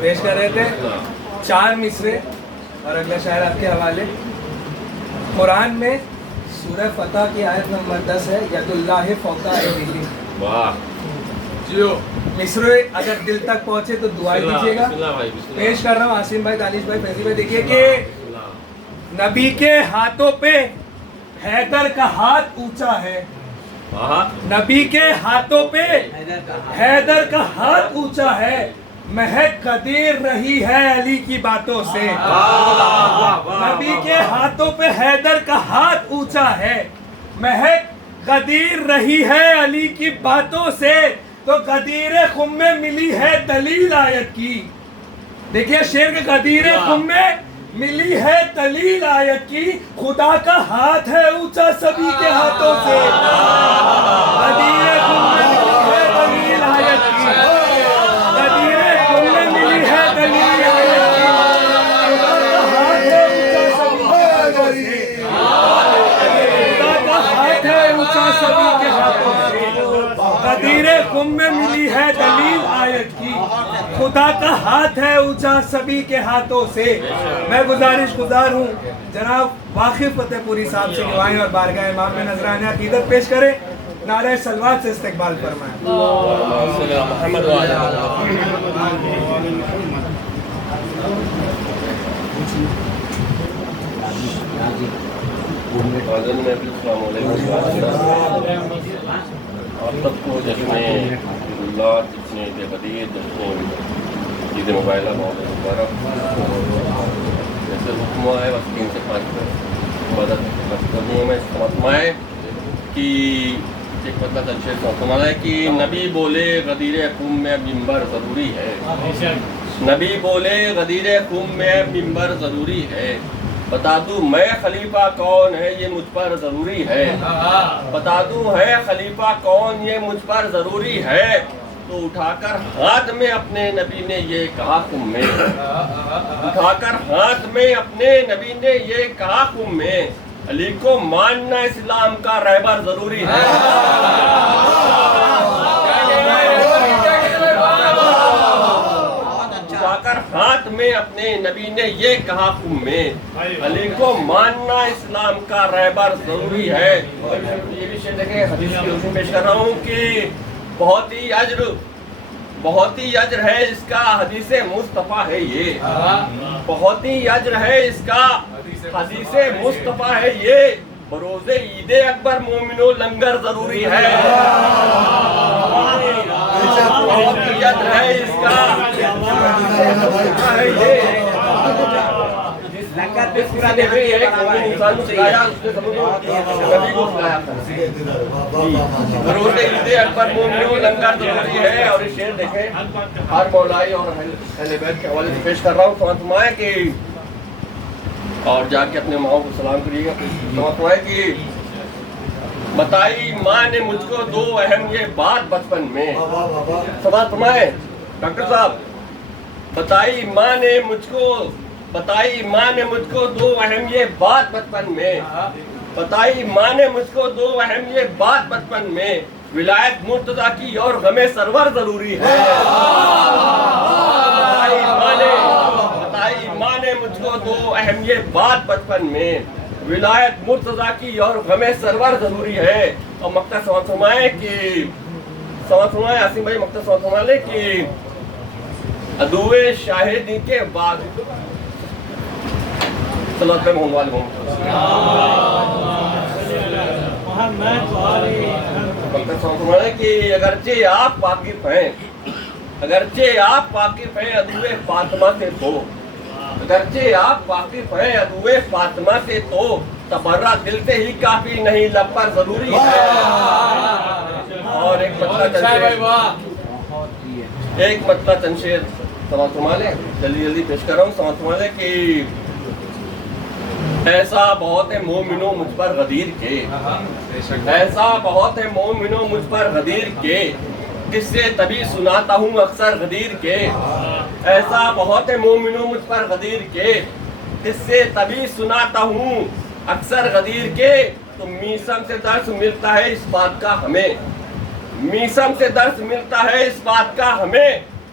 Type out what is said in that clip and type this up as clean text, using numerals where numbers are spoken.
پیش کر رہے تھے 4 مصرے اور اگلا شاعر آپ کے حوالے. قرآن میں سورہ فتح کی آیت نمبر 10 ہے ید اللہ فوق ایدیہم. واہ مصرے اگر دل تک پہنچے تو دعائی دیجیے گا. پیش کر رہا ہوں عاصم بھائی، دانش بھائی، فیضی بھائی. دیکھیے کہ نبی کے ہاتھوں پہ حیدر کا ہاتھ اونچا ہے. نبی کے ہاتھوں پہ حیدر کا ہاتھ اونچا ہے. مہک قدیر رہی ہے علی کی باتوں سے. نبی کے ہاتھوں پہ حیدر کا ہاتھ اونچا ہے. مہک قدیر رہی ہے علی کی باتوں سے. تو غدیر خم میں ملی ہے دلیل آیت کی. دیکھیے شعر کے غدیر خم میں ملی ہے دلیل آیت کی. خدا کا ہاتھ ہے اونچا سبھی کے ہاتھوں سے. غدیر خم میں ملی ہے دلیل آیت کی. غدیر خم میں ملی ہے دلیل آیت کی. خدا کا ہاتھ ہے اونچا سبھی کے ہاتھوں سے. خدا کا ہاتھ ہے اونچا سبھی کے ہاتھوں سے. غدیر خم میں ملی ہے دلیل آیت کی. خدا کا ہاتھ ہے اونچا سبھی کے ہاتھوں سے. میں گزارش گزار ہوں جناب واقف فتح پوری صاحب سے گواہیں اور بارگاہ امام میں نذرانہ عقیدت پیش کریں. نعرہ صلوات سے استقبال فرمائیں. السلام علیکم آپ سب کو جشن اللہ، جشن غدیر، جشن عید مبارکہ بہت مبارک. جیسے حکم ہوا ہے بس 3 سے 5 عبادت کرنی ہے. میں فرمائے کہ ایک مطلب اچھے فرمایا ہے کہ نبی بولے غدیر خم میں ممبر ضروری ہے. نبی بولے غدیر خم میں ممبر ضروری ہے. بتا دوں میں خلیفہ کون ہے یہ مجھ پر ضروری ہے. بتا دوں ہے خلیفہ کون یہ مجھ پر ضروری ہے. تو اٹھا کر ہاتھ میں اپنے نبی نے یہ کہا خم میں. اٹھا کر ہاتھ میں اپنے نبی نے یہ کہا خم میں. علی کو ماننا اسلام کا رہبر ضروری ہے. ہاتھ میں اپنے نبی نے یہ کہا خم میں. علی کو ماننا اسلام کا رہبر ضروری ہے. یہ بھی شعر دیکھیں حدیث کی روشنی پیش کر رہا ہوں کہ بہت ہی اجر ہے اس کا حدیث مصطفیٰ ہے یہ. بہت ہی اجر ہے اس کا حدیث مصطفیٰ ہے یہ. بروز عید اکبر مومنو لنگر ضروری ہے. بہت ہی اجر ہے اس کا ہے یہ. بروز عید اکبر مومنو لنگر ضروری ہے. اور یہ شعر دیکھیں ہر مولائی اور اہل بیت کے حوالے سے پیش کر رہا ہوں. فرمائے کہ اور جا کے اپنے ماؤں کو سلام کریے گا. فرمائے کہ بتائی ماں نے مجھ کو 2 اہم یہ بات بچپن میں. سوال فرمائے ڈاکٹر صاحب. بتائی ماں نے مجھ کو 2 اہم یہ بات بچپن میں. بتائی ماں نے مجھ کو 2 اہم یہ بات بچپن میں. ولایت مرتضیٰ کی اور غم سرور ضروری ہے. بتائی ماں نے مجھ کو 2 اہم یہ بات بچپن میں. ولایت مرتضیٰ کی اور غم سرور ضروری ہے. اور مقطع سماعت فرمائے عاصم بھائی مقطع سماعت فرمائے کہ عدوِ شاہدی کے بعد صلوات پہ محمد والے مقطع سماعت فرمائے کہ اگرچہ آپ واقف ہیں عدوِ فاطمہ سے تو. اگرچہ آپ واقف ہیں عدوِ فاطمہ سے تو تبرہ دل سے ہی کافی نہیں لب پر ضروری ہے. اور ایک مطلع چند شعر سماعت فرما لیں. جلدی پیش کر رہا ہوں. سماعت فرما لیں کہ ایسا بہت ہے مومنوں مجھ پر غدیر کے. ایسا بہت ہے مومنوں مجھ پر غدیر کے. کس سے تبھی سناتا ہوں اکثر غدیر کے. ایسا بہت ہے مومنوں مجھ پر غدیر کے. کس سے تبھی سناتا ہوں اکثر غدیر کے. تو میسم سے درس ملتا ہے اس بات کا ہمیں. میسم سے درس ملتا ہے اس بات کا ہمیں